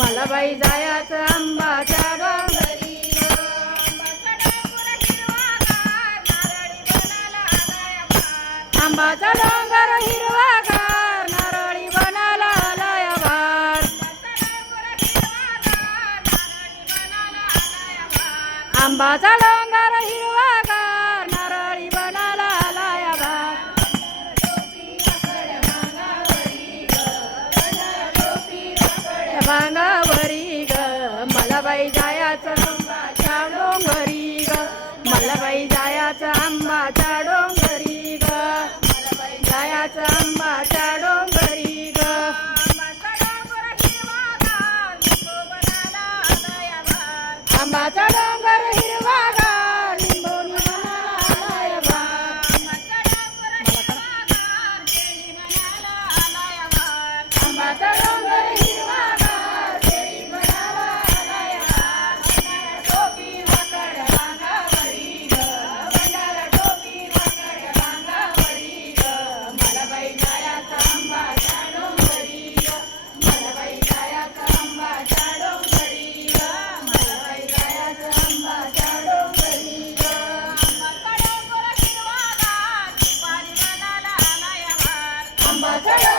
बाई जायाचं आंबाच्या डोंगरी. आंबाचा डोंगर हिरवागार नारळी बनाला आलाय भार आंबाचा डोंगर हिरवा भांगावरी ग मला बाई जायाचं आंबाच्या डोंगरी ग मला बाई जायाचं आंबाच्या डोंगरी ग मला बाई जायाचं आंबाच्या डोंगरी ग आंबाचा डोंगर आंबाचा डोंगर